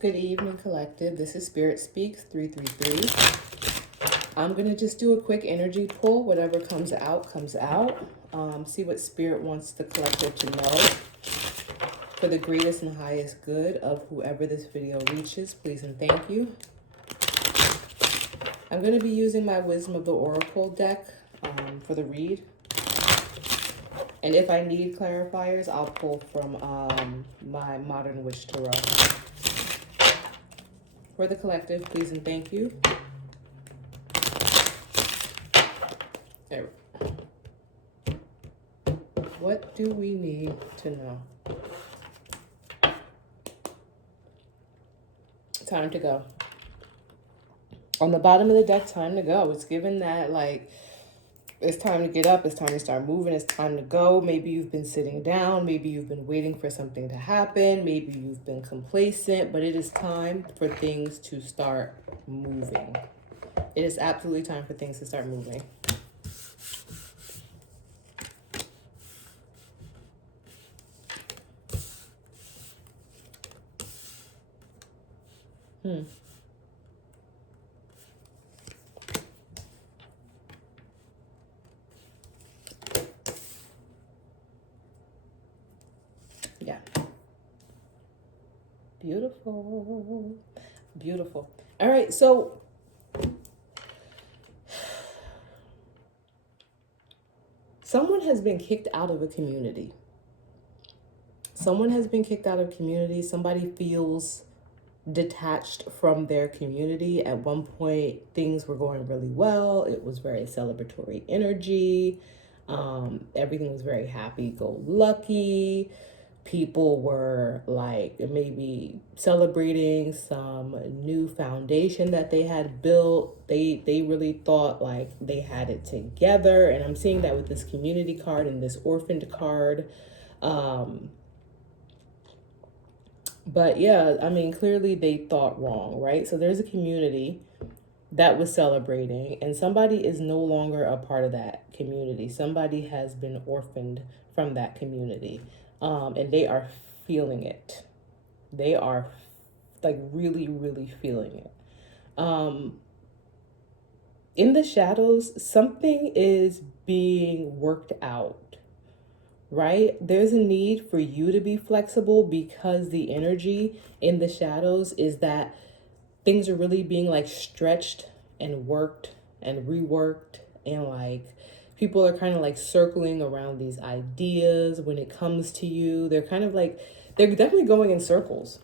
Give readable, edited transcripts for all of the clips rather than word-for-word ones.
Good evening, collective. This is Spirit Speaks 333. I'm going to just do a quick energy pull. Whatever comes out, comes out. See what Spirit wants the collective to know. For the greatest and highest good of whoever this video reaches, please and thank you. I'm going to be using my Wisdom of the Oracle deck for the read. And if I need clarifiers, I'll pull from my Modern Witch Tarot. For the collective, please and thank you. There. What do we need to know? Time to go. On the bottom of the deck, time to go. It's given that, like, it's time to get up. It's time to start moving. It's time to go. Maybe you've been sitting down. Maybe you've been waiting for something to happen. Maybe you've been complacent. But it is time for things to start moving. It is absolutely time for things to start moving. Yeah. Beautiful. Beautiful. All right, so someone has been kicked out of a community. Someone has been kicked out of community. Somebody feels detached from their community. At one point, things were going really well. It was very celebratory energy. Everything was very happy-go-lucky. People were like maybe celebrating some new foundation that they had built. They really thought like they had it together. And I'm seeing that with this community card and this orphaned card. But yeah, I mean, clearly they thought wrong, right? So there's a community that was celebrating, and somebody is no longer a part of that community. Somebody has been orphaned from that community, and they are feeling it. They are like really, really feeling it. In the shadows, something is being worked out. Right? There's a need for you to be flexible because the energy in the shadows is that things are really being like stretched and worked and reworked, and like people are kind of like circling around these ideas when it comes to you. They're kind of like, they're definitely going in circles.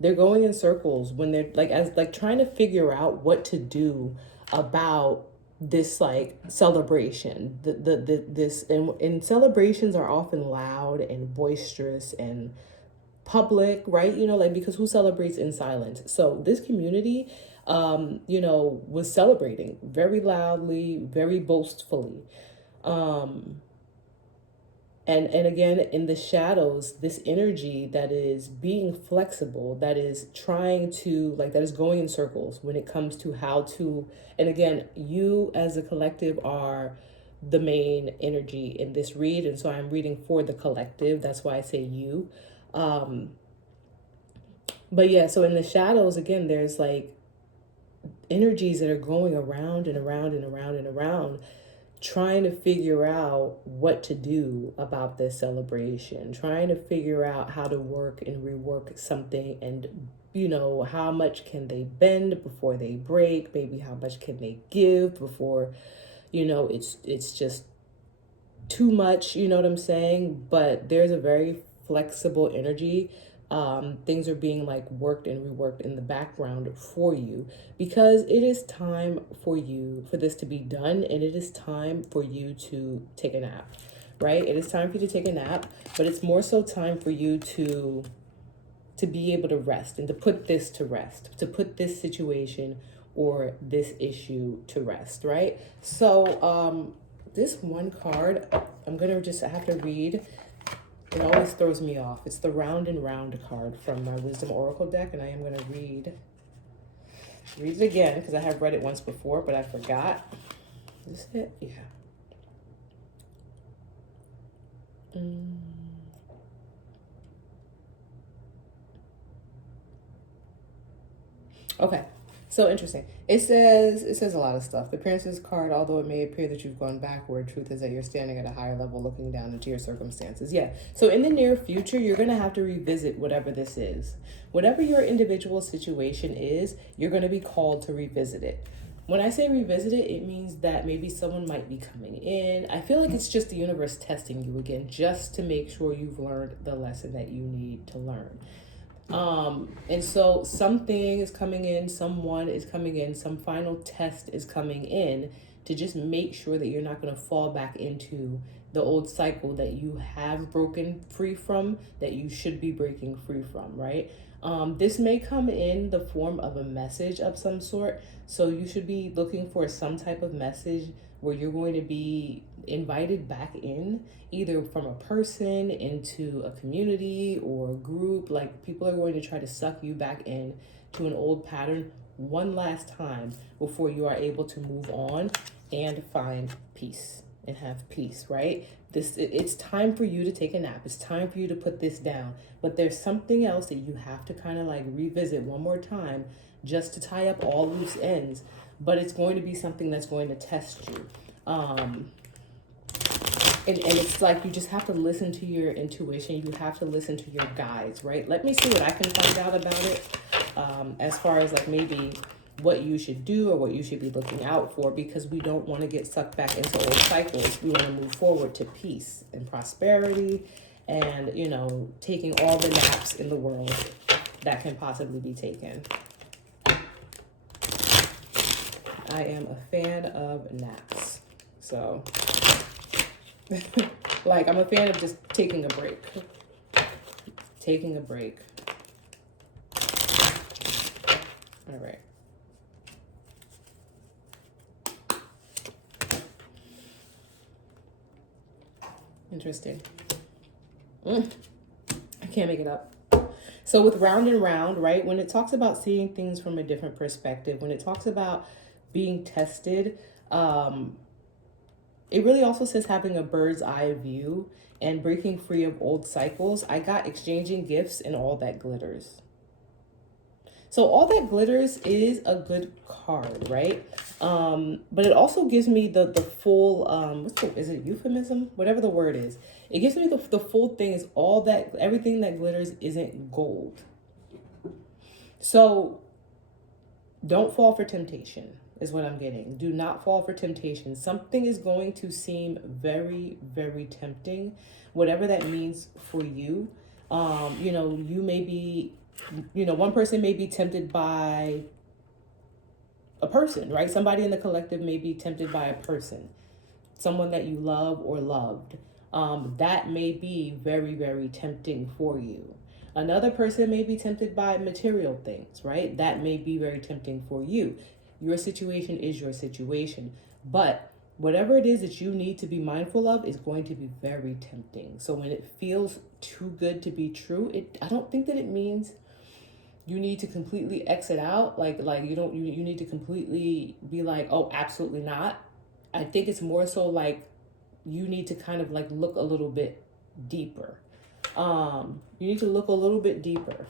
They're going in circles when they're like, as like trying to figure out what to do about this like celebration. This and celebrations are often loud and boisterous and public, right? You know, like, because who celebrates in silence? So this community was celebrating very loudly, very boastfully. And again, in the shadows, this energy that is being flexible, that is trying to, like, that is going in circles when it comes to how to, and again, you as a collective are the main energy in this read. And so I'm reading for the collective. That's why I say you. But yeah, so in the shadows, again, there's like energies that are going around and around and around and around, trying to figure out what to do about this celebration, trying to figure out how to work and rework something, and how much can they bend before they break, maybe how much can they give before it's just too much, you know what I'm saying? But there's a very flexible energy. Things are being like worked and reworked in the background for you, because it is time for this to be done, and it is time for you to take a nap, right? It is time for you to take a nap, but it's more so time for you to be able to rest and to put this to rest, to put this situation or this issue to rest, right? So this one card, I'm gonna just have to read. It always throws me off. It's the Round and Round card from my Wisdom Oracle deck, and I am going to read it again because I have read it once before, but I forgot. Is it? Yeah. Okay. So interesting. It says a lot of stuff. The Princess card, although it may appear that you've gone backward, truth is that you're standing at a higher level looking down into your circumstances. Yeah. So in the near future, you're gonna have to revisit whatever this is. Whatever your individual situation is, you're gonna be called to revisit it. When I say revisit it, it means that maybe someone might be coming in. I feel like it's just the universe testing you again, just to make sure you've learned the lesson that you need to learn. And so something is coming in, someone is coming in, some final test is coming in to just make sure that you're not going to fall back into the old cycle that you have broken free from, that you should be breaking free from, right? This may come in the form of a message of some sort. So you should be looking for some type of message where you're going to be invited back in, either from a person into a community or a group. Like people are going to try to suck you back in to an old pattern one last time before you are able to move on and find peace and have peace, right? It's time for you to take a nap. It's time for you to put this down. But there's something else that you have to kind of like revisit one more time just to tie up all loose ends. But it's going to be something that's going to test you. And it's like you just have to listen to your intuition. You have to listen to your guides, right? Let me see what I can find out about it, as far as like maybe what you should do or what you should be looking out for, because we don't want to get sucked back into old cycles. We want to move forward to peace and prosperity and, you know, taking all the naps in the world that can possibly be taken. I am a fan of naps. So, like, I'm a fan of just taking a break. Taking a break. All right. Interesting. I can't make it up. So with round and round, right? When it talks about seeing things from a different perspective, when it talks about being tested, it really also says having a bird's eye view and breaking free of old cycles. I got exchanging gifts and all that glitters. So all that glitters is a good card, right? But it also gives me the full, is it euphemism? Whatever the word is. It gives me the full thing is all that, everything that glitters isn't gold. So don't fall for temptation is what I'm getting. Do not fall for temptation. Something is going to seem very, very tempting, whatever that means for you. You may be, one person may be tempted by a person, right? Somebody in the collective may be tempted by a person, someone that you love or loved. That may be very, very tempting for you. Another person may be tempted by material things, right? That may be very tempting for you. Your situation is your situation. But whatever it is that you need to be mindful of is going to be very tempting. So when it feels too good to be true, I don't think that it means you need to completely exit out. Like you need to completely be like, oh, absolutely not. I think it's more so like you need to kind of like look a little bit deeper. You need to look a little bit deeper,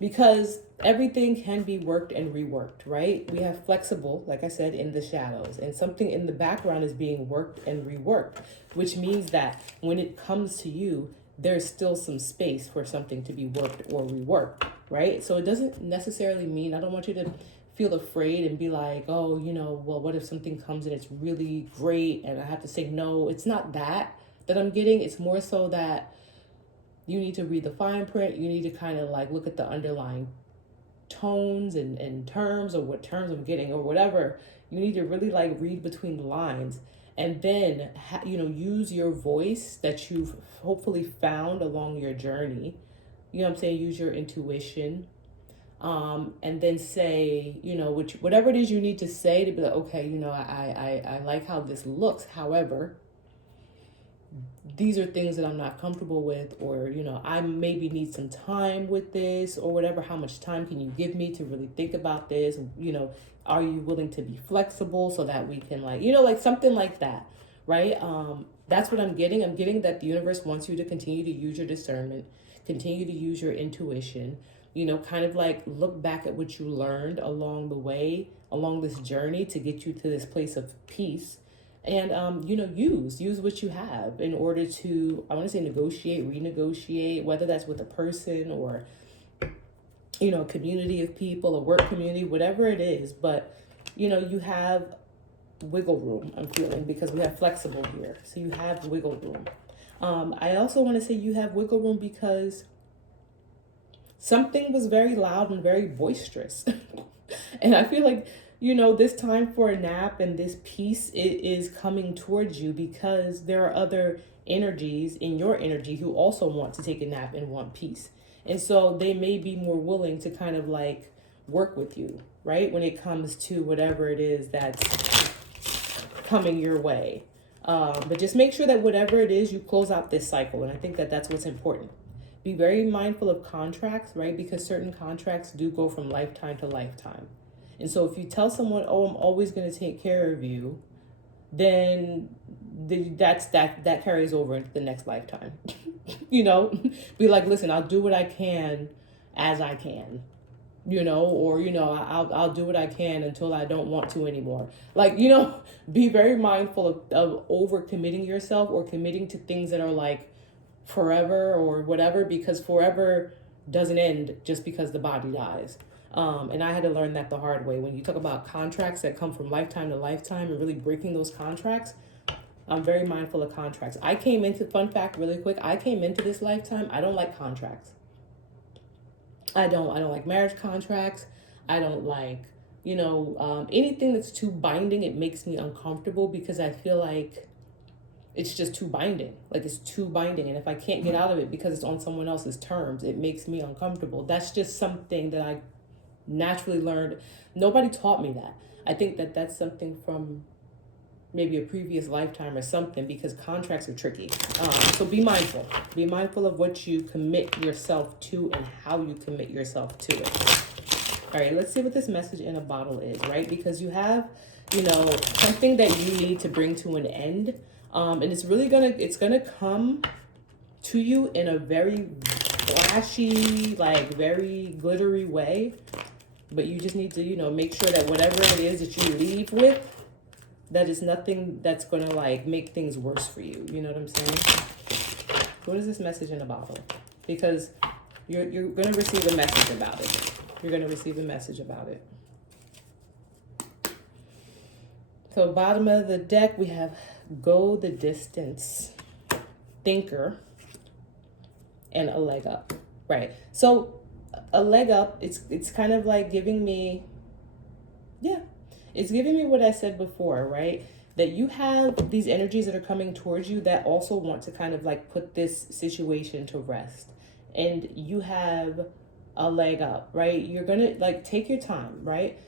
because everything can be worked and reworked, right? We have flexible, like I said, in the shadows, and something in the background is being worked and reworked, which means that when it comes to you, there's still some space for something to be worked or reworked, right? So it doesn't necessarily mean, I don't want you to feel afraid and be like, oh, well, what if something comes and it's really great and I have to say no? It's not that I'm getting. It's more so that you need to read the fine print. You need to kind of like look at the underlying tones and terms, or what terms I'm getting or whatever. You need to really like read between the lines, and then use your voice that you've hopefully found along your journey. You know what I'm saying? Use your intuition, and then say, whatever it is you need to say to be like, okay, I like how this looks. However, these are things that I'm not comfortable with, or, I maybe need some time with this or whatever. How much time can you give me to really think about this? Are you willing to be flexible so that we can like something like that, right? That's what I'm getting. I'm getting that the universe wants you to continue to use your discernment, continue to use your intuition, kind of like look back at what you learned along the way, along this journey to get you to this place of peace. And, use what you have in order to, I want to say negotiate, renegotiate, whether that's with a person or, a community of people, a work community, whatever it is. But, you have wiggle room, I'm feeling, because we have flexible here. So you have wiggle room. I also want to say you have wiggle room because something was very loud and very boisterous. And I feel like, this time for a nap and this peace is coming towards you because there are other energies in your energy who also want to take a nap and want peace. And so they may be more willing to kind of like work with you, right? When it comes to whatever it is that's coming your way. But just make sure that whatever it is, you close out this cycle. And I think that that's what's important. Be very mindful of contracts, right? Because certain contracts do go from lifetime to lifetime. And so if you tell someone, oh, I'm always going to take care of you, then that carries over into the next lifetime. Be like, listen, I'll do what I can as I can, or, I'll do what I can until I don't want to anymore. Like, be very mindful of over committing yourself or committing to things that are like forever or whatever, because forever doesn't end just because the body dies. And I had to learn that the hard way. When you talk about contracts that come from lifetime to lifetime and really breaking those contracts, I'm very mindful of contracts. Fun fact really quick, I came into this lifetime, I don't like contracts. I don't like marriage contracts. I don't like, anything that's too binding. It makes me uncomfortable because I feel like it's just too binding. Like it's too binding. And if I can't get out of it because it's on someone else's terms, it makes me uncomfortable. That's just something that I naturally learned. Nobody taught me that. I think that that's something from maybe a previous lifetime or something, because contracts are tricky. So be mindful. Be mindful of what you commit yourself to and how you commit yourself to it. All right, let's see what this message in a bottle is, right? Because you have, something that you need to bring to an end. And it's gonna come to you in a very flashy, like very glittery way. But you just need to, make sure that whatever it is that you leave with, that is nothing that's going to like make things worse for you. You know what I'm saying? What is this message in a bottle? Because you're going to receive a message about it. You're going to receive a message about it. So bottom of the deck, we have go the distance, thinker, and a leg up. Right. So a leg up, it's kind of like giving me, it's giving me what I said before, right? That you have these energies that are coming towards you that also want to kind of like put this situation to rest. And you have a leg up, right? You're going to like take your time, right?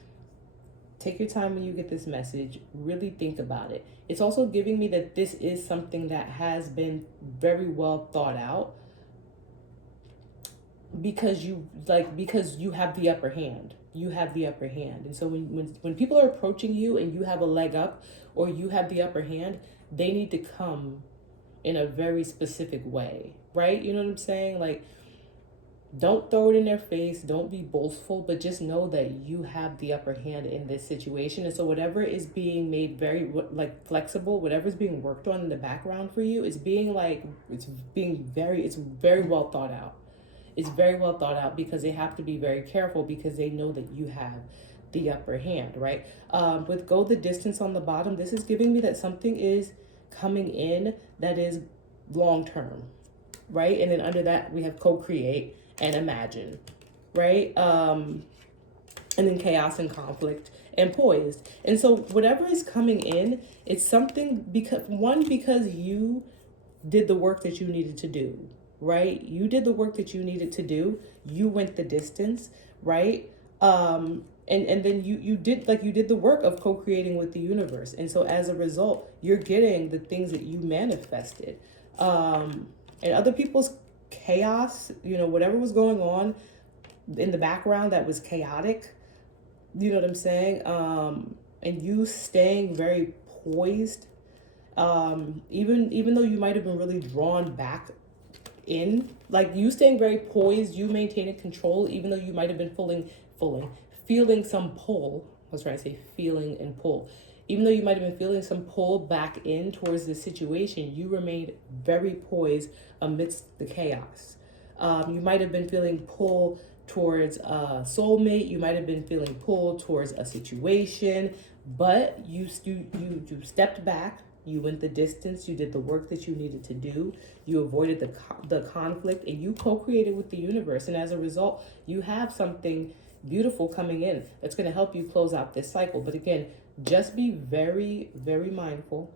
Take your time when you get this message. Really think about it. It's also giving me that this is something that has been very well thought out, because you have the upper hand. You have the upper hand. And so when people are approaching you and you have a leg up or you have the upper hand, they need to come in a very specific way, right? You know what I'm saying? Like, don't throw it in their face. Don't be boastful, but just know that you have the upper hand in this situation. And so whatever is being made very like flexible, whatever is being worked on in the background for you is being like, it's very well thought out. It's very well thought out because they have to be very careful because they know that you have the upper hand, right? With go the distance on the bottom, this is giving me that something is coming in that is long-term, right? And then under that, we have co-create and imagine, right? And then chaos and conflict and poised. And so whatever is coming in, it's something because you did the work that you needed to do, right? You did the work that you needed to do. You went the distance, right? And then you did the work of co-creating with the universe. And so as a result, you're getting the things that you manifested. And other people's chaos, whatever was going on in the background that was chaotic, you know what I'm saying? And you staying very poised, even though you might have been really drawn back in, like you staying very poised, you maintaining control, even though you might have been feeling some pull. I was trying to say feeling and pull. Even though you might have been feeling some pull back in towards the situation, you remained very poised amidst the chaos. You might have been feeling pull towards a soulmate. You might have been feeling pull towards a situation, but you stepped back. You went the distance. You did the work that you needed to do. You avoided the conflict, and you co-created with the universe. And as a result, you have something beautiful coming in that's going to help you close out this cycle. But again, just be very, very mindful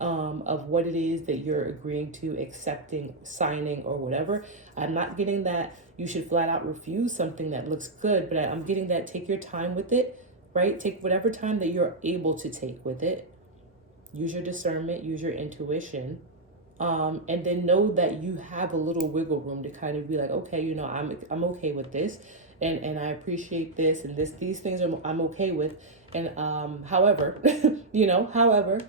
of what it is that you're agreeing to, accepting, signing, or whatever. I'm not getting that you should flat out refuse something that looks good, but I'm getting that take your time with it, right? Take whatever time that you're able to take with it. Use your discernment, use your intuition, and then know that you have a little wiggle room to kind of be like, okay, you know, I'm okay with this, and I appreciate this, and these things I'm okay with, and however, however,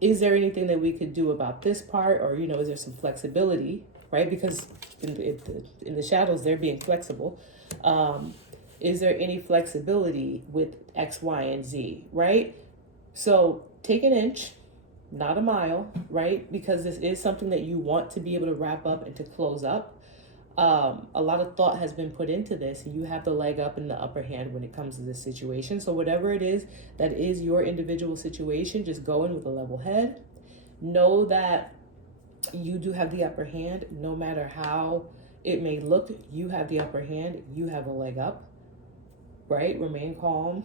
is there anything that we could do about this part, or is there some flexibility, right? Because in the shadows they're being flexible. Is there any flexibility with X, Y, and Z, right? So take an inch, not a mile, right? Because this is something that you want to be able to wrap up and to close up. A lot of thought has been put into this, and you have the leg up and the upper hand when it comes to this situation. So whatever it is that is your individual situation, just go in with a level head. Know that you do have the upper hand. No matter how it may look, you have the upper hand. You have a leg up, right? Remain calm.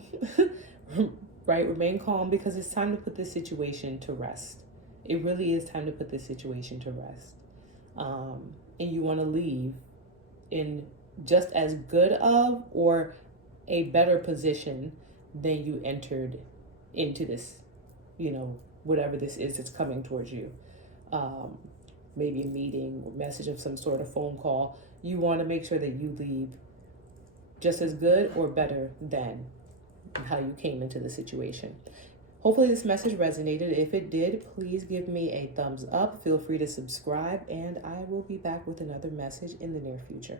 Right? Remain calm, because it's time to put this situation to rest. It really is time to put this situation to rest. And you want to leave in just as good of or a better position than you entered into this, whatever this is that's coming towards you. Maybe a meeting, a message of some sort, of phone call. You want to make sure that you leave just as good or better than how you came into the situation. Hopefully this message resonated. If it did, please give me a thumbs up. Feel free to subscribe, and I will be back with another message in the near future.